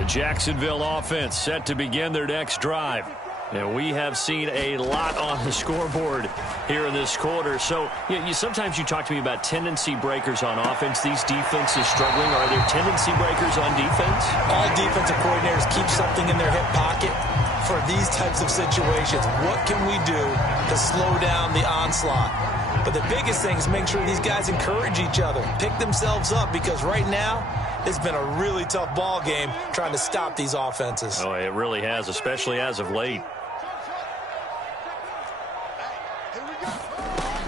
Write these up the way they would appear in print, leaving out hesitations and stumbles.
The Jacksonville offense set to begin their next drive. And we have seen a lot on the scoreboard here in this quarter. So sometimes you talk to me about tendency breakers on offense. These defenses struggling. Are there tendency breakers on defense? All defensive coordinators keep something in their hip pocket for these types of situations. What can we do to slow down the onslaught? But the biggest thing is make sure these guys encourage each other, pick themselves up, because right now it's been a really tough ball game trying to stop these offenses. Oh, it really has, especially as of late.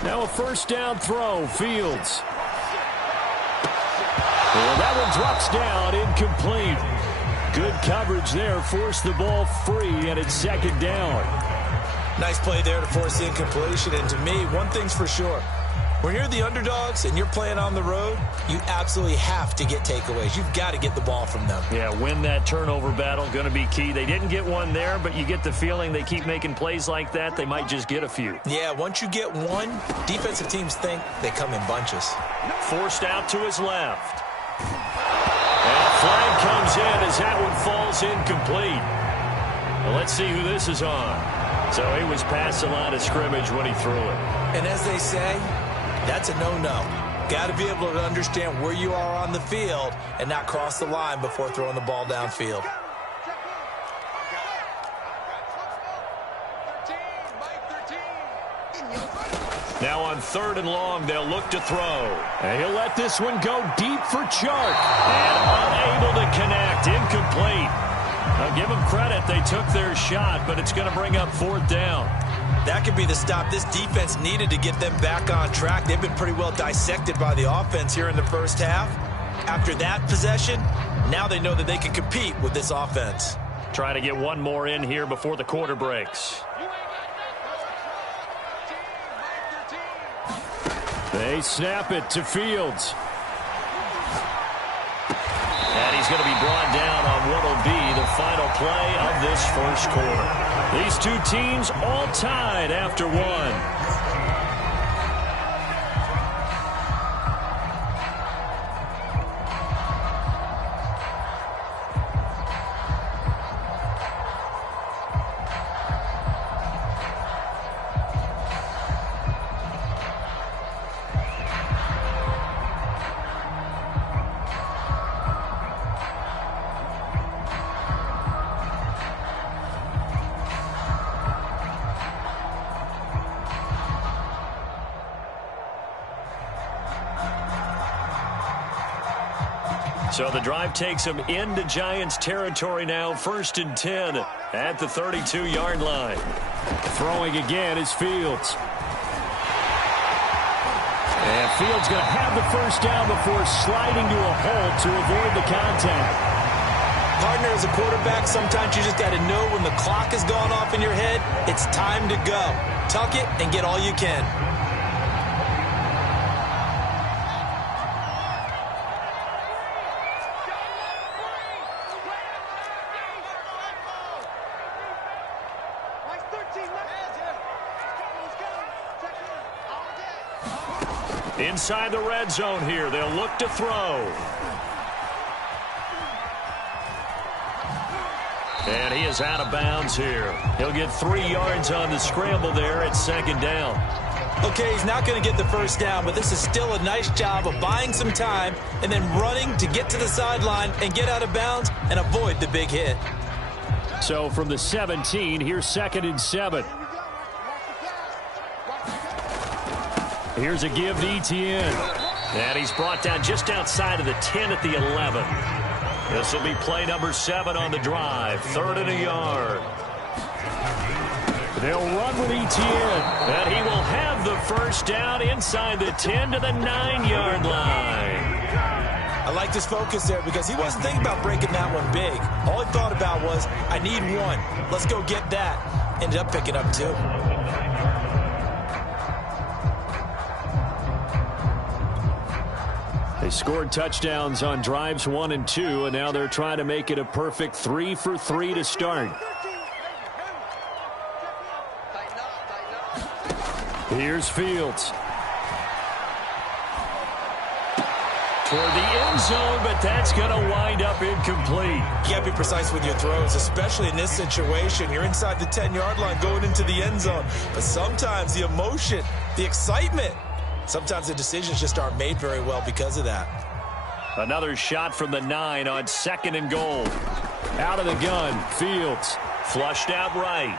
Now a first down throw, Fields. Well, that one drops down, incomplete. Good coverage there, forced the ball free, and it's second down. Nice play there to force the incompletion, and to me, one thing's for sure. When you're the underdogs and you're playing on the road, you absolutely have to get takeaways. You've got to get the ball from them. Yeah, win that turnover battle, going to be key. They didn't get one there, but you get the feeling they keep making plays like that, they might just get a few. Yeah, once you get one, defensive teams think they come in bunches. Forced out to his left. And a flag comes in as that one falls incomplete. Well, let's see who this is on. So he was past the line of scrimmage when he threw it. And as they say, that's a no-no. Got to be able to understand where you are on the field and not cross the line before throwing the ball downfield. Now on 3rd and long, they'll look to throw. And he'll let this one go deep for Chark. And unable to connect. Incomplete. Now give them credit. They took their shot, but it's going to bring up 4th down. That could be the stop this defense needed to get them back on track. They've been pretty well dissected by the offense here in the first half. After that possession, now they know that they can compete with this offense. Trying to get one more in here before the quarter breaks. They snap it to Fields. And he's going to be brought down on what will be the final play of this first quarter. These two teams all tied after one. So the drive takes them into Giants territory now, 1st and 10 at the 32-yard line. Throwing again is Fields. And Fields going to have the first down before sliding to a hole to avoid the contact. Partner, as a quarterback, sometimes you just got to know when the clock has gone off in your head, it's time to go. Tuck it and get all you can. Inside the red zone here, they'll look to throw. And he is out of bounds here. He'll get 3 yards on the scramble there at 2nd down. Okay, he's not going to get the first down, but this is still a nice job of buying some time and then running to get to the sideline and get out of bounds and avoid the big hit. So from the 17, here's 2nd and 7. Here's a give to Etienne. And he's brought down just outside of the 10 at the 11. This will be play number 7 on the drive. 3rd and a yard. They'll run with Etienne. And he will have the first down inside the 10 to the 9-yard line. I like this focus there because he wasn't thinking about breaking that one big. All he thought about was, I need one. Let's go get that. Ended up picking up 2. They scored touchdowns on drives 1 and 2, and now they're trying to make it a perfect 3 for 3 to start. Here's Fields. for the end zone, but that's going to wind up incomplete. You got to be precise with your throws, especially in this situation. You're inside the 10-yard line going into the end zone. But sometimes the emotion, the excitement, sometimes the decisions just aren't made very well because of that. Another shot from the 9 on 2nd and goal. Out of the gun, Fields flushed out right.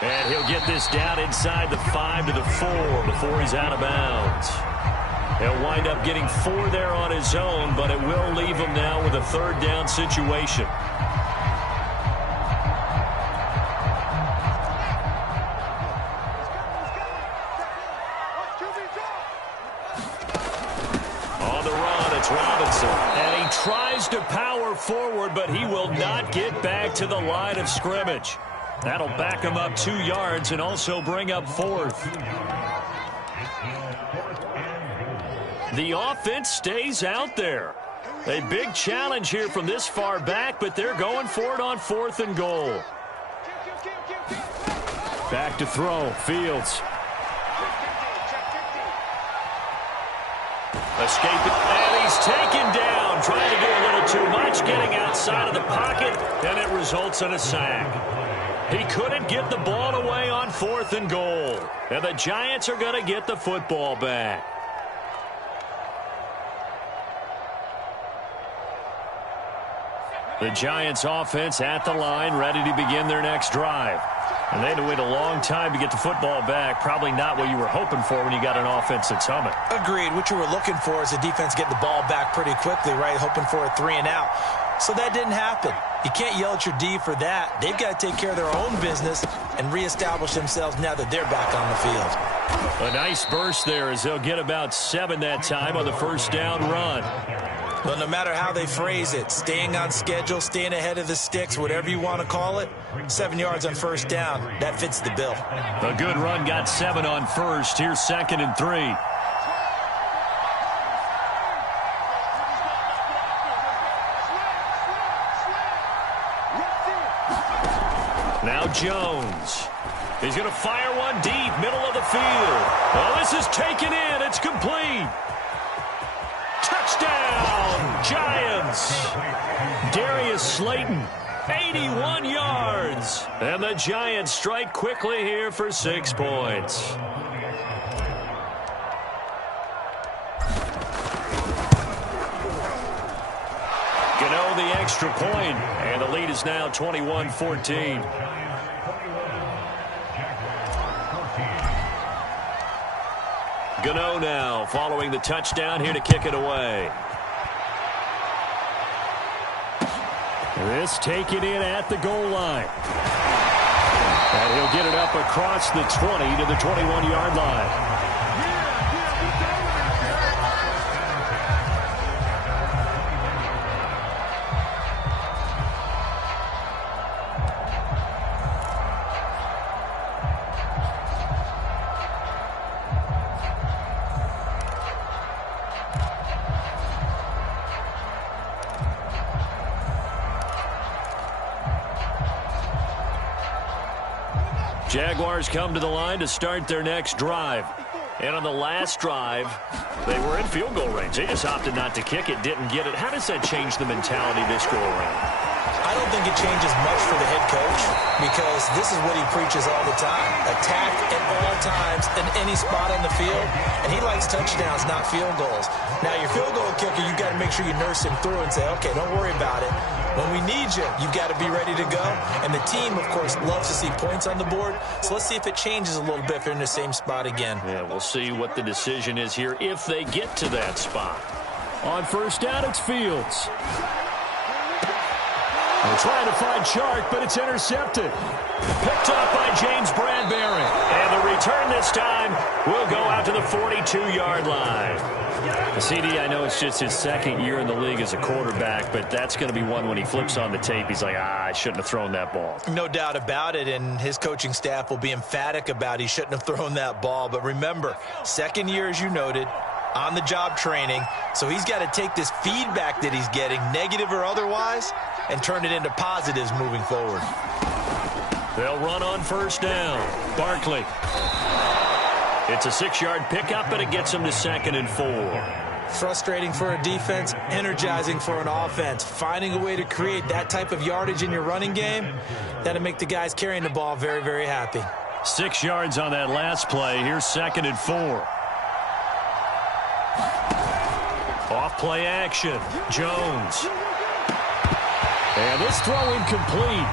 And he'll get this down inside the 5 to the 4 before he's out of bounds. He'll wind up getting 4 there on his own, but it will leave him now with a 3rd down situation. On the run, it's Robinson. And he tries to power forward, but he will not get back to the line of scrimmage. That'll back him up 2 yards and also bring up 4th. The offense stays out there. A big challenge here from this far back, but they're going for it on 4th and goal. Back to throw, Fields. Escaping, and he's taken down, trying to do a little too much, getting outside of the pocket, and it results in a sack. He couldn't get the ball away on 4th and goal, and the Giants are going to get the football back. The Giants offense at the line, ready to begin their next drive. And they had to wait a long time to get the football back. Probably not what you were hoping for when you got an offense that's humming. Agreed. What you were looking for is the defense getting the ball back pretty quickly, right? Hoping for a 3 and out. So that didn't happen. You can't yell at your D for that. They've got to take care of their own business and reestablish themselves now that they're back on the field. A nice burst there as they'll get about 7 that time on the 1st down run. Well, no matter how they phrase it, staying on schedule, staying ahead of the sticks, whatever you want to call it, 7 yards on 1st down, that fits the bill. A good run got 7 on 1st. Here's 2nd and 3. Now Jones. He's going to fire one deep, middle of the field. Well, this is taken in. It's complete. Touchdown, Giants. Darius Slayton, 81 yards. And the Giants strike quickly here for 6 points. Gano the extra point, and the lead is now 21-14. Gano now following the touchdown here to kick it away. This taken in at the goal line. And he'll get it up across the 20 to the 21-yard line. Jaguars come to the line to start their next drive. And on the last drive, they were in field goal range. They just opted not to kick it, didn't get it. How does that change the mentality this go around? I don't think it changes much for the head coach because this is what he preaches all the time. Attack at all times in any spot on the field. And he likes touchdowns, not field goals. Now, your field goal kicker, you've got to make sure you nurse him through and say, okay, don't worry about it. When we need you, you've got to be ready to go. And the team, of course, loves to see points on the board. So let's see if it changes a little bit if they're in the same spot again. Yeah, we'll see what the decision is here if they get to that spot. On 1st down, it's Fields. They're trying to find Chark, but it's intercepted. Picked up by James Bradbury. And the return this time will go out to the 42-yard line. CD, I know it's just his 2nd year in the league as a quarterback, but that's going to be one when he flips on the tape, he's like, I shouldn't have thrown that ball. No doubt about it, and his coaching staff will be emphatic about he shouldn't have thrown that ball. But remember, 2nd year, as you noted, on-the-job training, so he's got to take this feedback that he's getting, negative or otherwise, and turn it into positives moving forward. They'll run on 1st down. Barkley. It's a 6-yard pickup, but it gets him to 2nd and 4. Frustrating for a defense, energizing for an offense. Finding a way to create that type of yardage in your running game, that'll make the guys carrying the ball very, very happy. 6 yards on that last play. Here's 2nd and 4. Off play action. Jones. And this throw incomplete.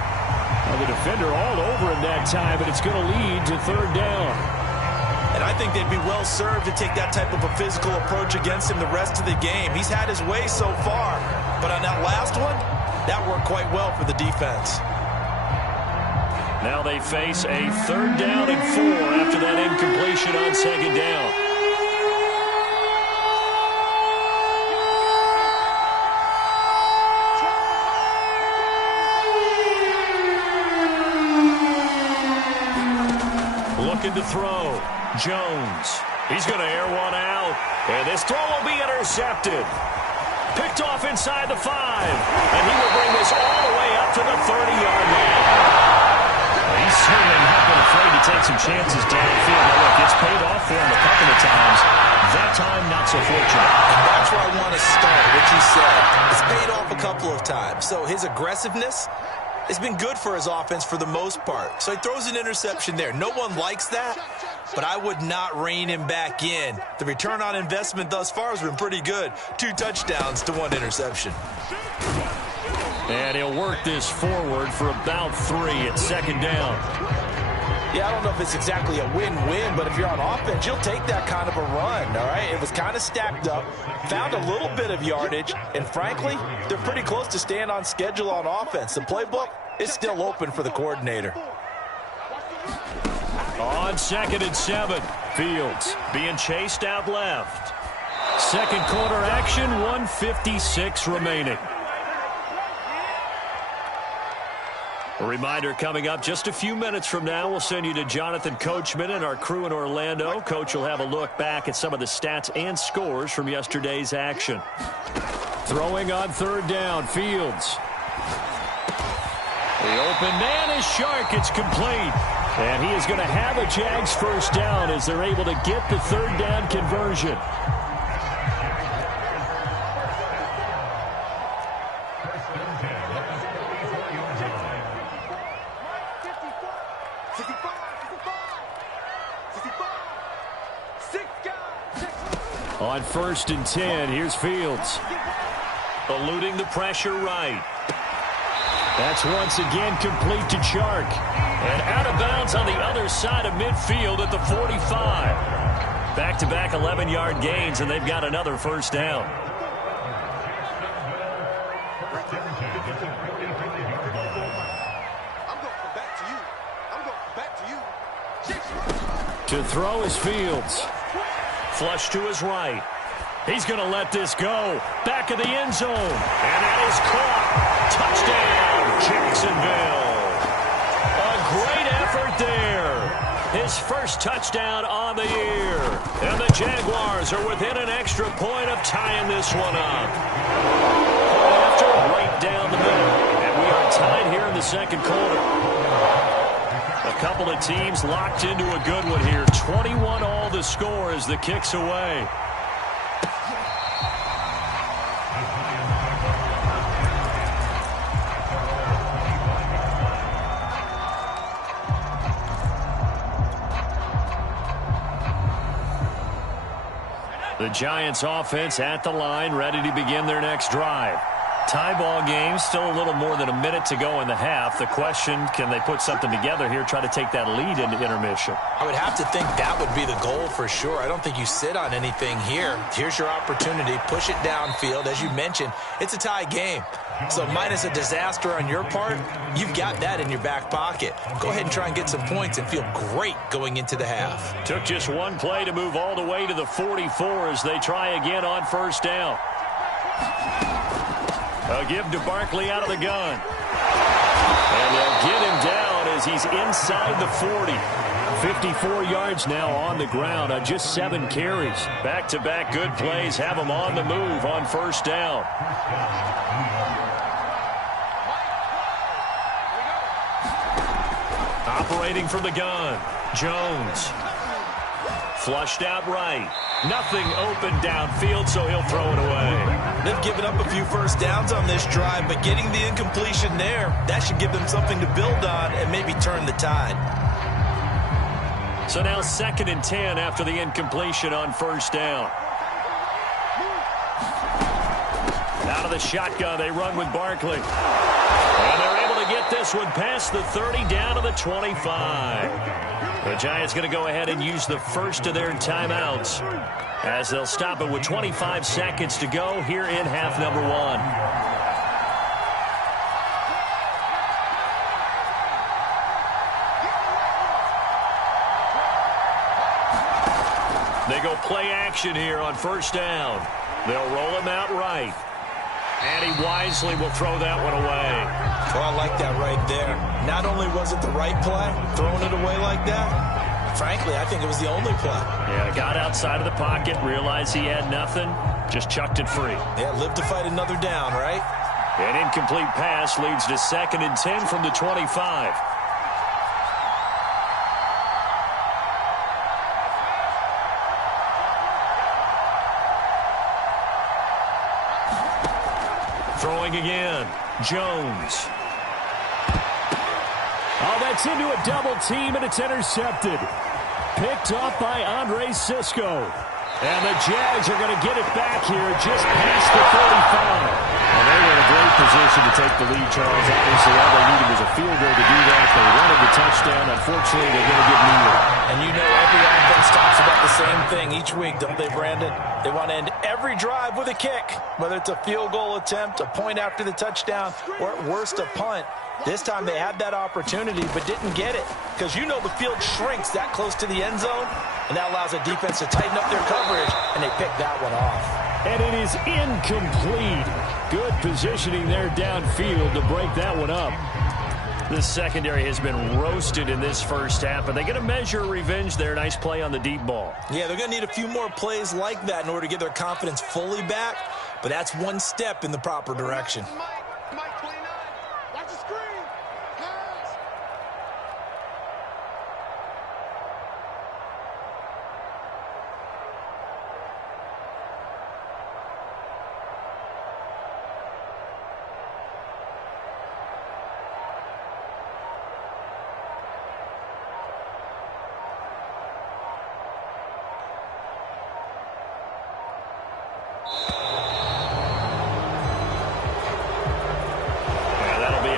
Well, the defender all over him that time, but it's going to lead to 3rd down. And I think they'd be well served to take that type of a physical approach against him the rest of the game. He's had his way so far, but on that last one, that worked quite well for the defense. Now they face a 3rd down and 4 after that incompletion on 2nd down. Looking to throw. Jones. He's going to air one out. And this throw will be intercepted. Picked off inside the 5. And he will bring this all the way up to the 30-yard line. He's certainly not been afraid to take some chances downfield. Now, look, it's paid off for him a couple of times. That time, not so fortunate. And that's where I want to start, what you said. It's paid off a couple of times. So his aggressiveness has been good for his offense for the most part. So he throws an interception there. No one likes that, but I would not rein him back in. The return on investment thus far has been pretty good. 2 touchdowns to 1 interception. And he'll work this forward for about 3 at 2nd down. Yeah, I don't know if it's exactly a win-win, but if you're on offense, you'll take that kind of a run, all right? It was kind of stacked up, found a little bit of yardage, and frankly, they're pretty close to staying on schedule on offense. The playbook is still open for the coordinator. On 2nd and 7, Fields being chased out left. 2nd quarter action, 1:56 remaining. A reminder coming up just a few minutes from now, we'll send you to Jonathan Coachman and our crew in Orlando. Coach will have a look back at some of the stats and scores from yesterday's action. Throwing on 3rd down, Fields. The open man is Shark. It's complete. And he is going to have a Jags 1st down as they're able to get the 3rd down conversion. On 1st and 10, here's Fields. Eluding the pressure right. That's once again complete to Chark. And out of bounds on the other side of midfield at the 45. Back-to-back 11-yard gains, and they've got another 1st down. To throw is Fields. Flush to his right. He's going to let this go. Back of the end zone. And that is caught. Touchdown, Jacksonville. A great effort there. His 1st touchdown on the year. And the Jaguars are within an extra point of tying this one up. After right down the middle. And we are tied here in the 2nd quarter. A couple of teams locked into a good one here. 21-all the score as the kick's away. The Giants offense at the line, ready to begin their next drive. Tie ball game, still a little more than a minute to go in the half. The question, can they put something together here, try to take that lead into intermission? I would have to think that would be the goal for sure. I don't think you sit on anything here. Here's your opportunity. Push it downfield. As you mentioned, it's a tie game. So minus a disaster on your part, you've got that in your back pocket. Go ahead and try and get some points and feel great going into the half. Took just one play to move all the way to the 44 as they try again on 1st down. A give to Barkley out of the gun. And they'll get him down as he's inside the 40. 54 yards now on the ground on just 7 carries. Back-to-back good plays have him on the move on 1st down. Operating from the gun, Jones. Flushed out right. Nothing open downfield, so he'll throw it away. They've given up a few first downs on this drive, but getting the incompletion there, that should give them something to build on and maybe turn the tide. So now 2nd and 10 after the incompletion on first down. Out of the shotgun, they run with Barkley. And they're able to get this one past the 30 down to the 25. The Giants going to go ahead and use the first of their timeouts as they'll stop it with 25 seconds to go here in half number 1. They go play action here on first down. They'll roll him out right. And he wisely will throw that one away. Well, I like that right there. Not only was it the right play, throwing it away like that, frankly, I think it was the only play. Yeah, got outside of the pocket, realized he had nothing, just chucked it free. Yeah, live to fight another down, right? An incomplete pass leads to 2nd and 10 from the 25. Throwing again, Jones. Oh, that's into a double team, and it's intercepted. Picked off by Andre Sisco. And the Jags are going to get it back here just past the 35. Well, they were in a great position to take the lead, Charles. Obviously, all they needed was a field goal to do that. They wanted the touchdown. Unfortunately, they're going to get neither. And you know every offense talks about the same thing each week, don't they, Brandon? They want to end every drive with a kick, whether it's a field goal attempt, a point after the touchdown, or at worst a punt. This time they had that opportunity but didn't get it because you know the field shrinks that close to the end zone, and that allows a defense to tighten up their coverage, and they pick that one off. And it is incomplete. Good positioning there downfield to break that one up. The secondary has been roasted in this first half, but they get a measure of revenge there. Nice play on the deep ball. Yeah, they're going to need a few more plays like that in order to get their confidence fully back, but that's one step in the proper direction.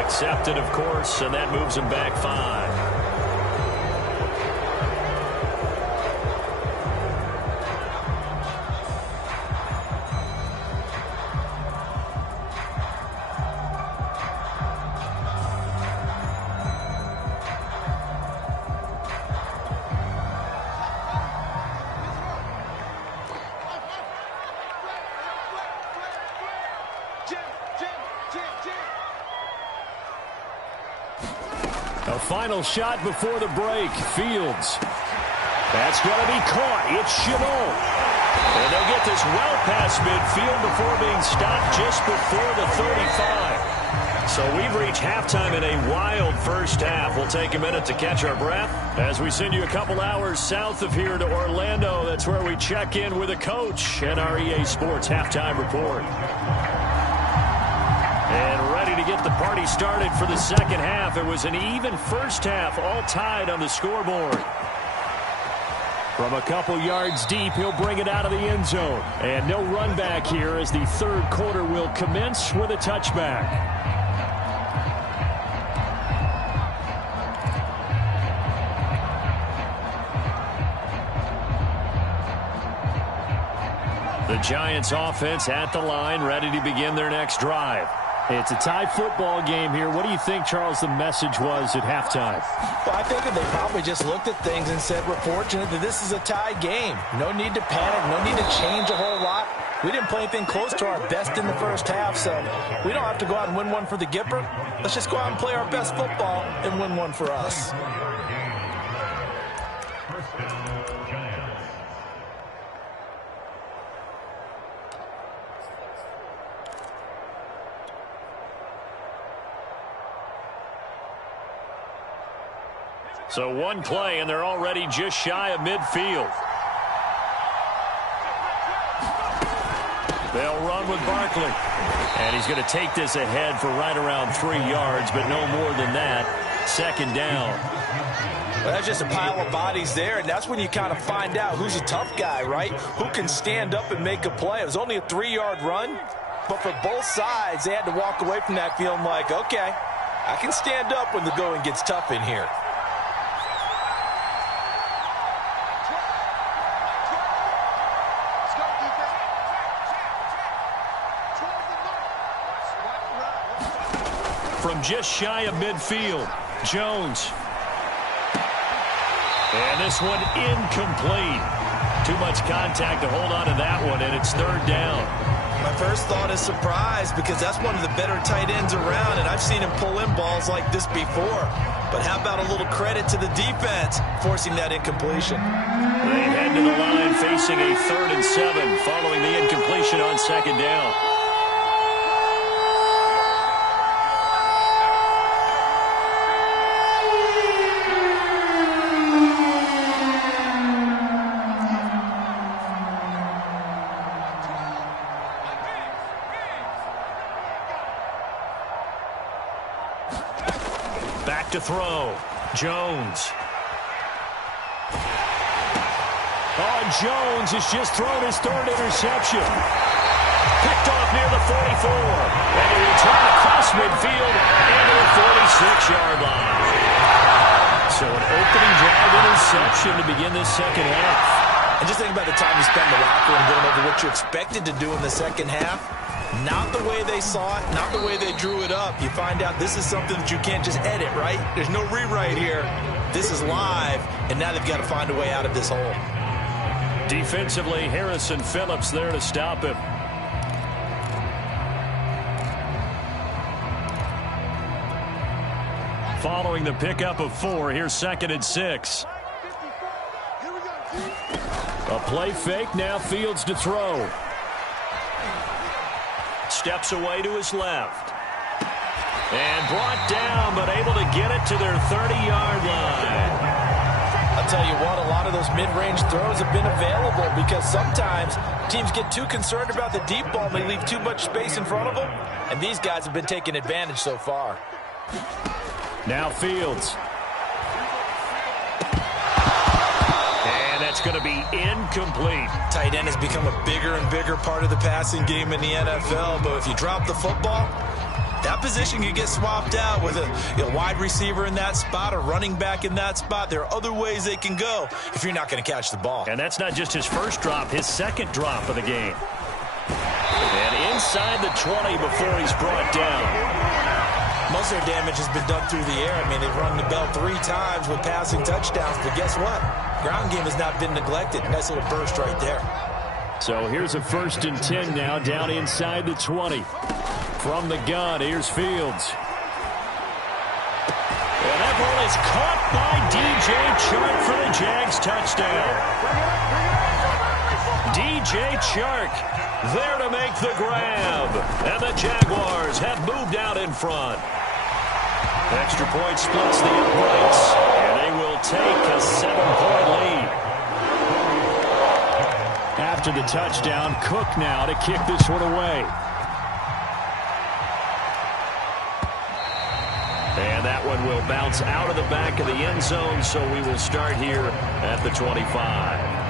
Accepted, of course, and that moves him back 5. A final shot before the break. Fields. That's going to be caught. It's Chabot. And they'll get this well past midfield before being stopped just before the 35. So we've reached halftime in a wild first half. We'll take a minute to catch our breath as we send you a couple hours south of here to Orlando. That's where we check in with a coach and our EA Sports halftime report. And ready to get the party started for the second half. It was an even first half, all tied on the scoreboard. From a couple yards deep, he'll bring it out of the end zone. And no run back here as the third quarter will commence with a touchback. The Giants offense at the line, ready to begin their next drive. It's a tie football game here. What do you think, Charles, the message was at halftime? Well, I think that they probably just looked at things and said, we're fortunate that this is a tie game. No need to panic. No need to change a whole lot. We didn't play anything close to our best in the first half, so we don't have to go out and win one for the Gipper. Let's just go out and play our best football and win one for us. So one play, and they're already just shy of midfield. They'll run with Barkley. And he's going to take this ahead for right around 3 yards, but no more than that. Second down. Well, that's just a pile of bodies there, and that's when you kind of find out who's a tough guy, right? Who can stand up and make a play. It was only a 3-yard run, but for both sides, they had to walk away from that feeling like, okay, I can stand up when the going gets tough in here. From just shy of midfield, Jones. And this one incomplete. Too much contact to hold on to that one, and it's third down. My first thought is surprise, because that's one of the better tight ends around, and I've seen him pull in balls like this before. But how about a little credit to the defense forcing that incompletion? They head to the line facing a 3rd and 7 following the incompletion on second down. Back to throw. Jones. Oh, Jones has just thrown his 3rd interception. Picked off near the 44. And he returned across midfield into the 46-yard line. So an opening drive interception to begin this second half. And just think about the time you spent in the locker room going over what you expected to do in the second half. Not the way they saw it, not the way they drew it up. You find out this is something that you can't just edit, right? There's no rewrite here. This is live, and now they've got to find a way out of this hole. Defensively, Harrison Phillips there to stop him. Following the pickup of 4, here's 2nd and 6. A play fake, now Fields to throw. Steps away to his left. And brought down, but able to get it to their 30-yard line. I'll tell you what, a lot of those mid-range throws have been available because sometimes teams get too concerned about the deep ball and they leave too much space in front of them. And these guys have been taking advantage so far. Now Fields. And that's going to be incomplete. Tight end has become a bigger and bigger part of the passing game in the NFL. But if you drop the football, that position can get swapped out with a wide receiver in that spot, a running back in that spot. There are other ways they can go if you're not going to catch the ball. And that's not just his first drop, his second drop of the game. And inside the 20 before he's brought down. Most of their damage has been done through the air. I mean, they've rung the bell 3 times with passing touchdowns. But guess what? Ground game has not been neglected. Nice little burst right there. So here's a 1st and 10 now, down inside the 20. From the gun, here's Fields. And that ball is caught by DJ Chark for the Jags touchdown. DJ Chark there to make the grab. And the Jaguars have moved out in front. Extra point splits the uprights, and they will take a 7-point lead. After the touchdown, Cook now to kick this one away. And that one will bounce out of the back of the end zone, so we will start here at the 25.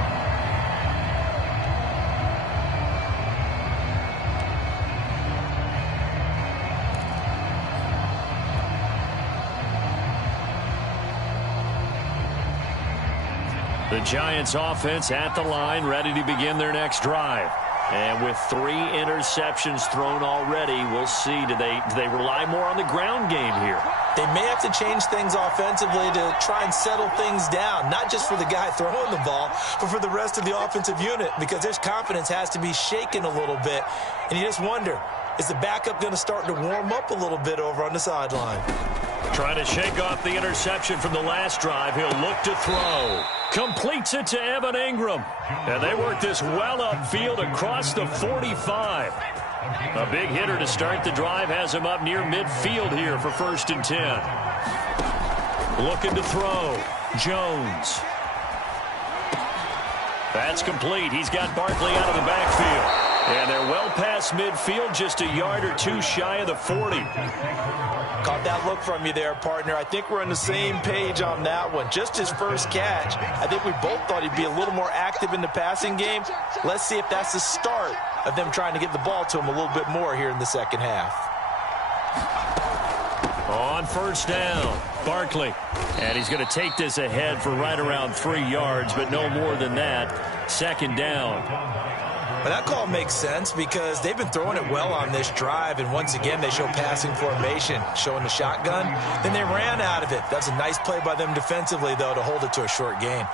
The Giants offense at the line, ready to begin their next drive. And with 3 interceptions thrown already, we'll see. Do they rely more on the ground game here? They may have to change things offensively to try and settle things down, not just for the guy throwing the ball, but for the rest of the offensive unit, because their confidence has to be shaken a little bit. And you just wonder, is the backup going to start to warm up a little bit over on the sideline? Trying to shake off the interception from the last drive. He'll look to throw. Completes it to Evan Ingram. And they work this well upfield across the 45. A big hitter to start the drive has him up near midfield here for 1st and 10. Looking to throw. Jones. That's complete. He's got Barkley out of the backfield. And they're well past midfield, just a yard or two shy of the 40. Caught that look from you there, partner. I think we're on the same page on that one. Just his first catch. I think we both thought he'd be a little more active in the passing game. Let's see if that's the start of them trying to get the ball to him a little bit more here in the second half. On first down, Barkley. And he's going to take this ahead for right around 3 yards, but no more than that. Second down. But that call makes sense because they've been throwing it well on this drive, and once again they show passing formation, showing the shotgun. Then they ran out of it. That's a nice play by them defensively, though, to hold it to a short gain.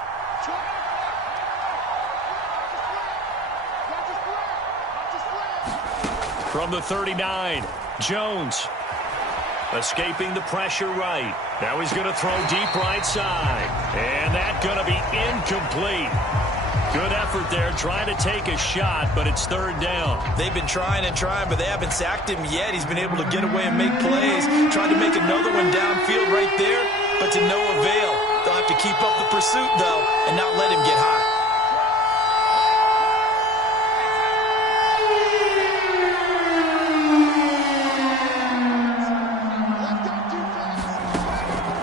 From the 39, Jones. Escaping the pressure right. Now he's going to throw deep right side. And that's going to be incomplete. Good effort there, trying to take a shot, but it's third down. They've been trying and trying, but they haven't sacked him yet. He's been able to get away and make plays. Tried to make another one downfield right there, but to no avail. They'll have to keep up the pursuit, though, and not let him get hot.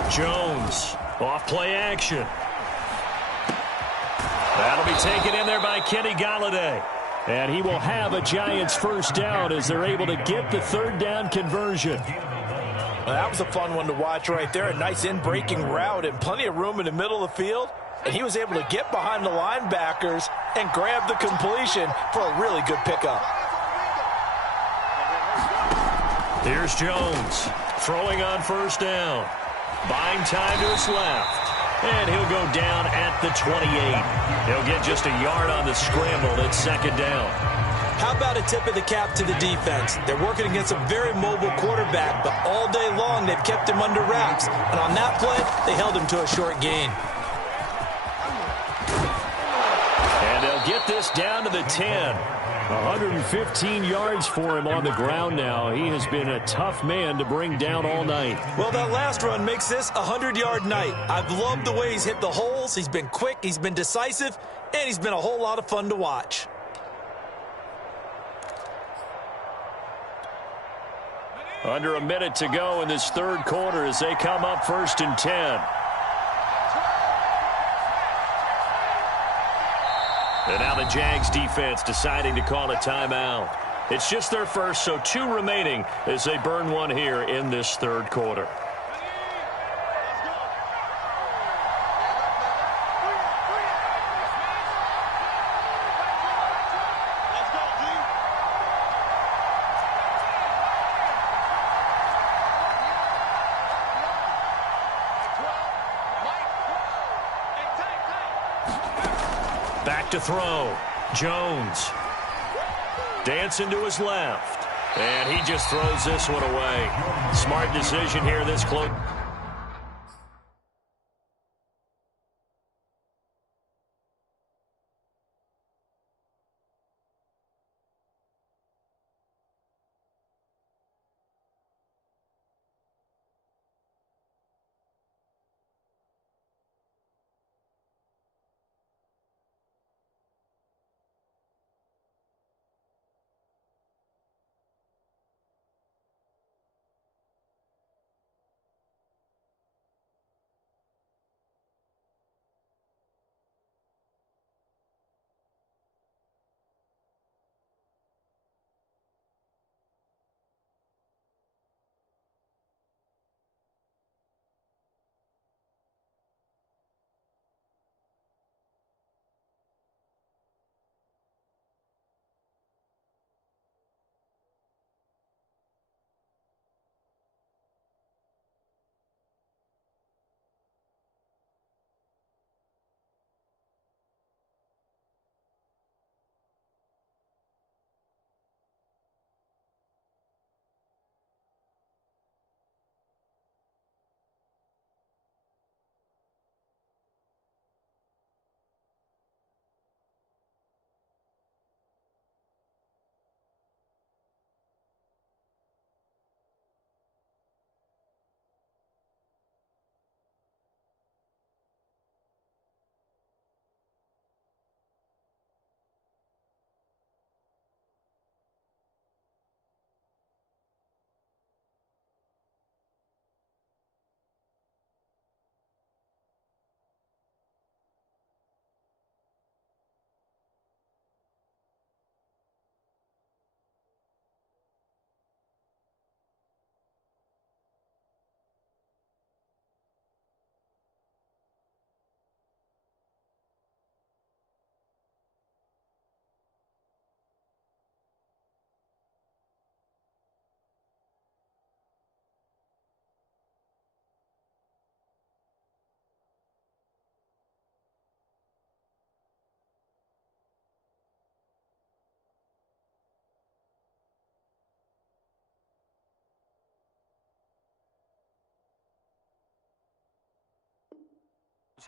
Jones, off play action. That'll be taken in there by Kenny Golladay. And he will have a Giants first down as they're able to get the third down conversion. Well, that was a fun one to watch right there. A nice in-breaking route and plenty of room in the middle of the field. And he was able to get behind the linebackers and grab the completion for a really good pickup. Here's Jones throwing on first down. Buying time to his left. And he'll go down at the 28. He'll get just a yard on the scramble. It's second down. How about a tip of the cap to the defense? They're working against a very mobile quarterback, but all day long they've kept him under wraps. And on that play, they held him to a short gain. And they'll get this down to the 10. 115 yards for him on the ground now. He has been a tough man to bring down all night. Well, that last run makes this a 100-yard night. I've loved the way he's hit the holes. He's been quick, he's been decisive, and he's been a whole lot of fun to watch. Under a minute to go in this third quarter as they come up first and 10. And now the Jags defense deciding to call a timeout. It's just their first, so 2 remaining as they burn one here in this third quarter. Back to throw. Jones. Dancing to his left. And he just throws this one away. Smart decision here this close.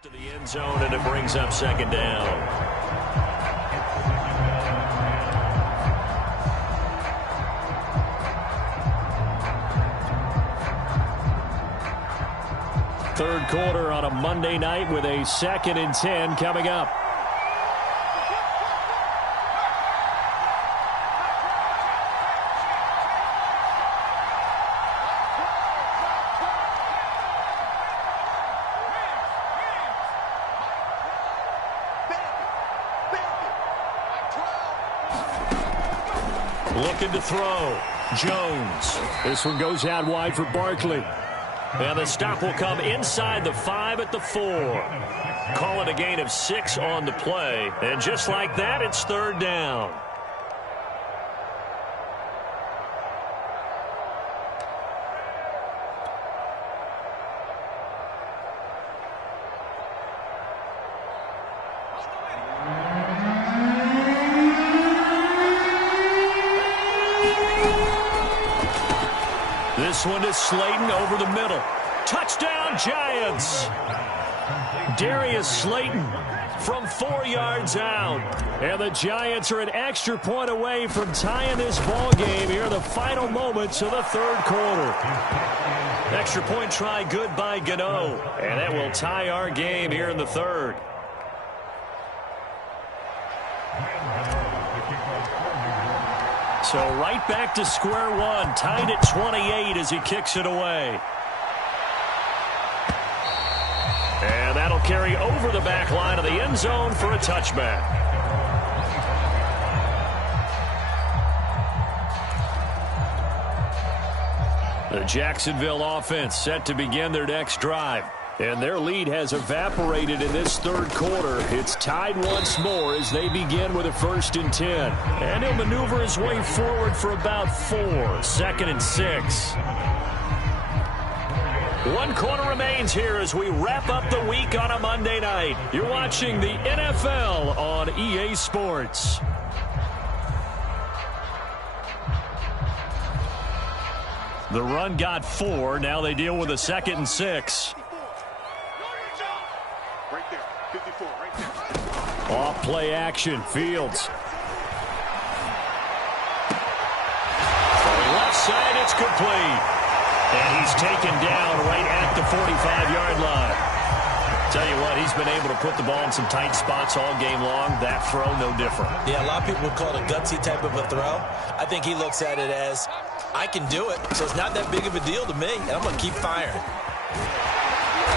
To the end zone, and it brings up second down. Third quarter on a Monday night with a 2nd and 10 coming up. Looking to throw. Jones. This one goes out wide for Barkley. And the stop will come inside the 5 at the 4. Call it a gain of 6 on the play. And just like that, it's third down. This one is Slayton over the middle. Touchdown, Giants! Darius Slayton from 4 yards out. And the Giants are an extra point away from tying this ball game here in the final moments of the third quarter. Extra point try good by Gano. And that will tie our game here in the third. So right back to square one, tied at 28 as he kicks it away. And that'll carry over the back line of the end zone for a touchback. The Jacksonville offense set to begin their next drive. And their lead has evaporated in this third quarter. It's tied once more as they begin with a 1st and 10. And he'll maneuver his way forward for about 4. 2nd and 6. 1 quarter remains here as we wrap up the week on a Monday night. You're watching the NFL on EA Sports. The run got 4. Now they deal with a 2nd and 6. Right there, 54, right there. Off play action, Fields. Left side, it's complete. And he's taken down right at the 45-yard line. Tell you what, he's been able to put the ball in some tight spots all game long. That throw, no different. Yeah, a lot of people would call it a gutsy type of a throw. I think he looks at it as, I can do it, so it's not that big of a deal to me, and I'm going to keep firing.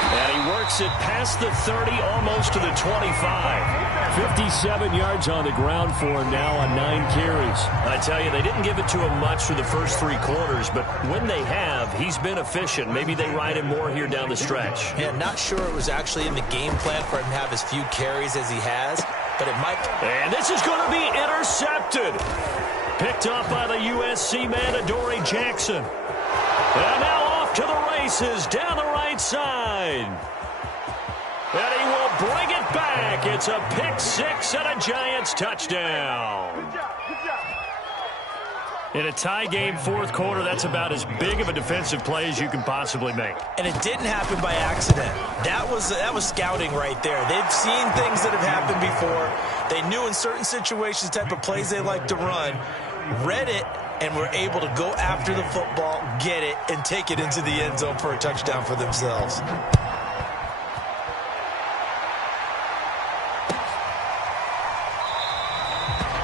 And he works it past the 30, almost to the 25. 57 yards on the ground for him now on 9 carries. I tell you, they didn't give it to him much for the first 3 quarters, but when they have, he's been efficient. Maybe they ride him more here down the stretch. Yeah, not sure it was actually in the game plan for him to have as few carries as he has, but it might. And this is going to be intercepted. Picked up by the USC man, Adoree Jackson. And now off to the races down the right side. And he will bring it back. It's a pick 6 and a Giants touchdown. In a tie game fourth quarter, that's about as big of a defensive play as you can possibly make. And it didn't happen by accident. That was scouting right there. They've seen things that have happened before. They knew in certain situations the type of plays they like to run, read it, and were able to go after the football, get it, and take it into the end zone for a touchdown for themselves.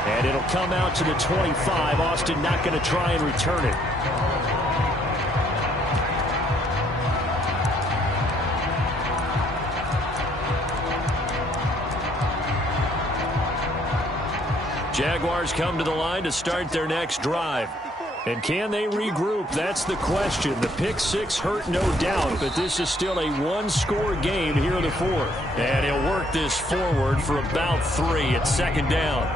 And it'll come out to the 25. Austin not going to try and return it. Jaguars come to the line to start their next drive. And can they regroup? That's the question. The pick 6 hurt, no doubt, but this is still a 1-score game here in the fourth. And he'll work this forward for about 3 at second down.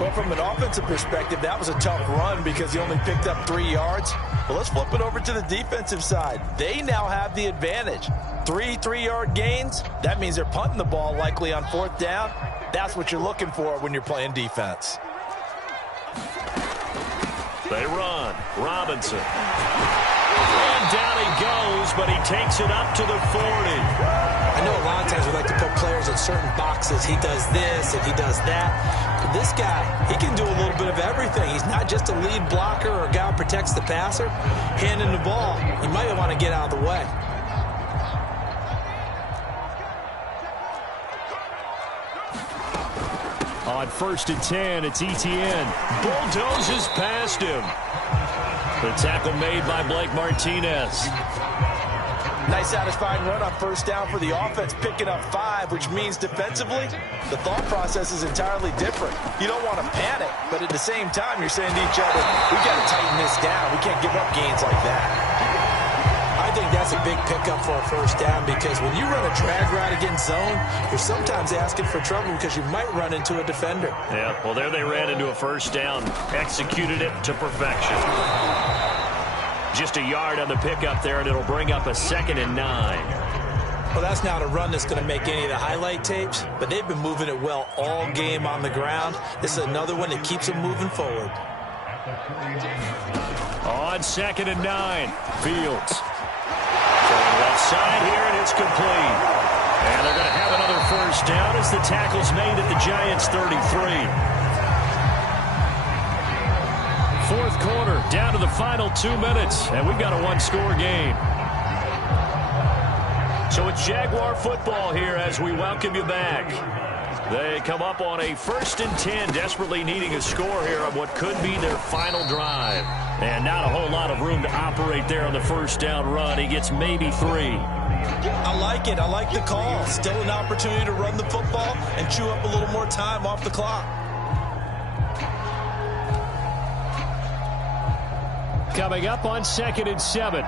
Well, from an offensive perspective, that was a tough run because he only picked up 3 yards. But let's flip it over to the defensive side. They now have the advantage. 3 3-yard gains. That means they're punting the ball likely on 4th down. That's what you're looking for when you're playing defense. They run. Robinson. And down he goes, but he takes it up to the 40. I know a lot of times we like to put players in certain boxes. He does this and he does that. But this guy, he can do a little bit of everything. He's not just a lead blocker or a guy who protects the passer. Handing the ball, you might want to get out of the way. On 1st and 10, it's Etienne. Bulldozes past him. The tackle made by Blake Martinez. Nice satisfying run on 1st down for the offense, picking up 5, which means defensively, the thought process is entirely different. You don't want to panic, but at the same time, you're saying to each other, we got to tighten this down. We can't give up gains like that. I think that's a big pickup for a 1st down because when you run a drag route against zone, you're sometimes asking for trouble because you might run into a defender. Yeah, well, there they ran into a 1st down, executed it to perfection. Just a yard on the pickup there, and it'll bring up a 2nd and 9. Well, that's not a run that's going to make any of the highlight tapes, but they've been moving it well all game on the ground. This is another one that keeps them moving forward. On 2nd and 9, Fields. Going left side here, and it's complete. And they're going to have another 1st down as the tackle's made at the Giants' 33. 4th quarter, down to the final 2 minutes, and we've got a 1-score game. So it's Jaguar football here as we welcome you back. They come up on a 1st and 10, desperately needing a score here on what could be their final drive. And not a whole lot of room to operate there on the 1st down run. He gets maybe 3. I like it. I like the call. Still an opportunity to run the football and chew up a little more time off the clock. Coming up on 2nd and 7.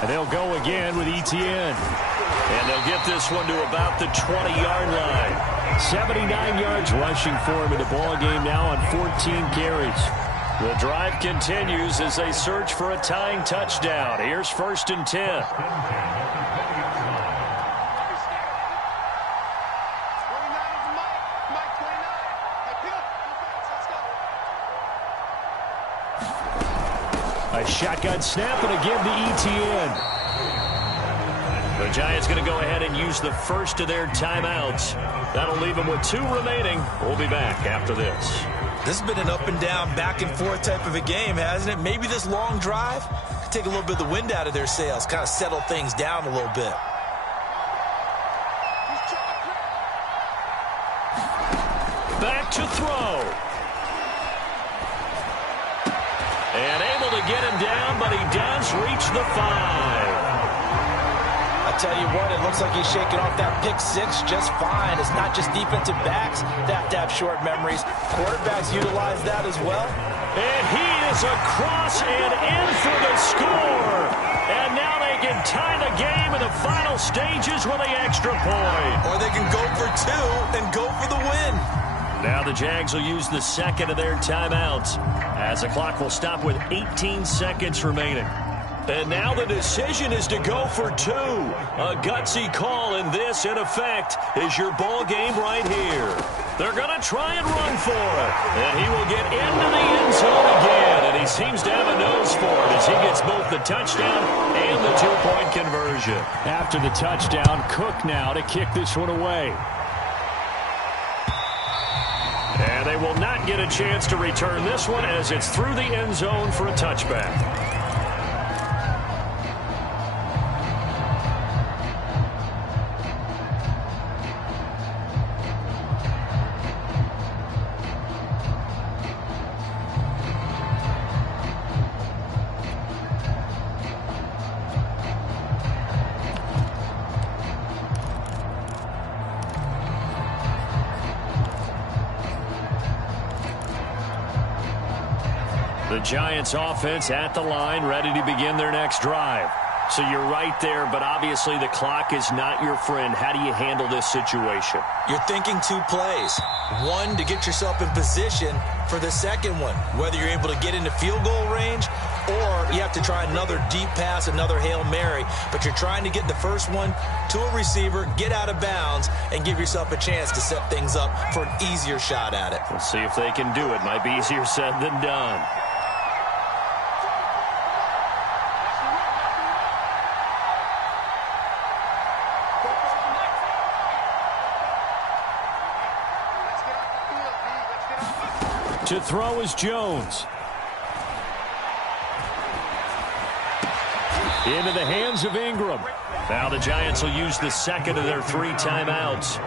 And they'll go again with Etienne. And they'll get this one to about the 20-yard line. 79 yards rushing for him in the ball game now on 14 carries. The drive continues as they search for a tying touchdown. Here's 1st and 10. A shotgun snap, and again to Etienne. The Giants going to go ahead and use the first of their timeouts. That'll leave them with 2 remaining. We'll be back after this. This has been an up and down, back and forth type of a game, hasn't it? Maybe this long drive could take a little bit of the wind out of their sails, kind of settle things down a little bit. Back to throw. And able to get him down, but he does reach the 5. I tell you what, it looks like he's shaking off that pick 6 just fine. It's not just defensive backs that have to have short memories. Quarterbacks utilize that as well. And he is across and in for the score. And now they can tie the game in the final stages with an extra point. Or they can go for 2 and go for the win. Now the Jags will use the second of their timeouts as the clock will stop with 18 seconds remaining. And now the decision is to go for 2. A gutsy call, and this, in effect, is your ball game right here. They're going to try and run for it. And he will get into the end zone again. And he seems to have a nose for it as he gets both the touchdown and the 2-point conversion. After the touchdown, Cook now to kick this one away. And they will not get a chance to return this one as it's through the end zone for a touchback. The Giants offense at the line, ready to begin their next drive. So you're right there, but obviously the clock is not your friend. How do you handle this situation? You're thinking 2 plays. One, to get yourself in position for the second one, whether you're able to get into field goal range or you have to try another deep pass, another Hail Mary. But you're trying to get the first one to a receiver, get out of bounds, and give yourself a chance to set things up for an easier shot at it. We'll see if they can do it. Might be easier said than done. To throw is Jones. Into the hands of Ingram. Now the Giants will use the second of their 3 timeouts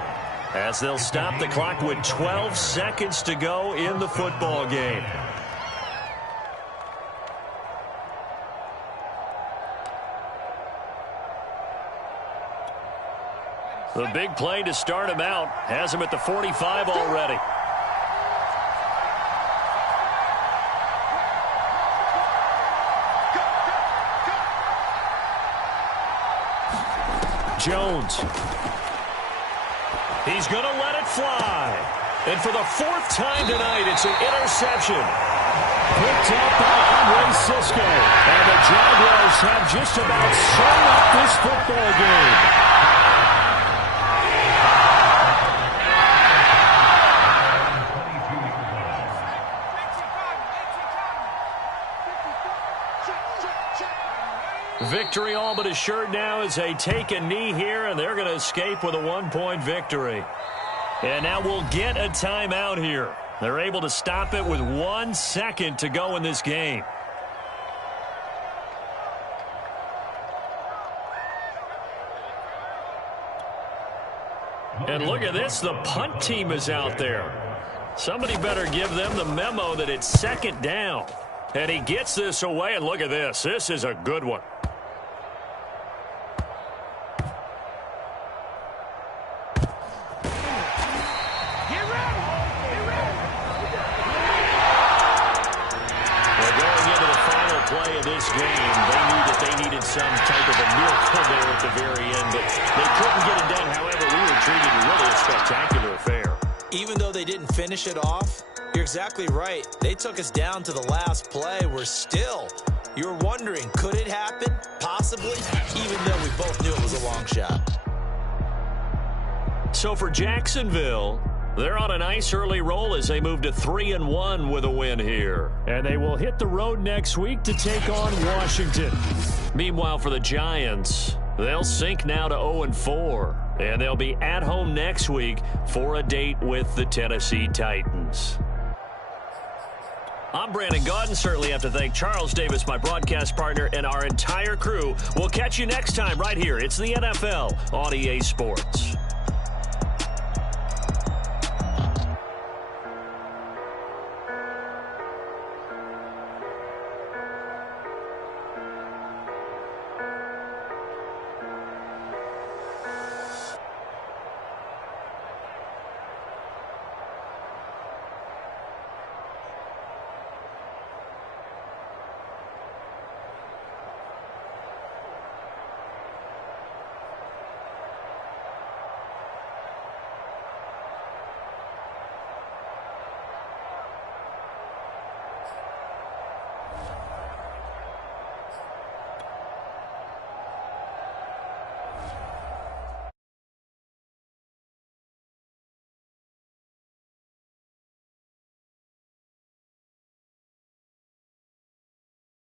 as they'll stop the clock with 12 seconds to go in the football game. The big play to start him out has him at the 45 already. Jones. He's going to let it fly. And for the 4th time tonight, it's an interception. Picked up by Andre Cisco. And the Jaguars have just about sewn up this football game. Victory all but assured now as they take a knee here, and they're going to escape with a 1-point victory. And now we'll get a timeout here. They're able to stop it with 1 second to go in this game. And look at this, the punt team is out there. Somebody better give them the memo that it's 2nd down. And he gets this away, and look at this. This is a good one. Some type of a miracle there at the very end, but they couldn't get it done. However, we were treated really a spectacular affair. Even though they didn't finish it off, you're exactly right. They took us down to the last play. We're still, you're wondering, could it happen? Possibly, even though we both knew it was a long shot. So for Jacksonville, they're on a nice early roll as they move to 3-1 with a win here. And they will hit the road next week to take on Washington. Meanwhile, for the Giants, they'll sink now to 0-4. And they'll be at home next week for a date with the Tennessee Titans. I'm Brandon Gaudin. Certainly have to thank Charles Davis, my broadcast partner, and our entire crew. We'll catch you next time right here. It's the NFL on EA Sports.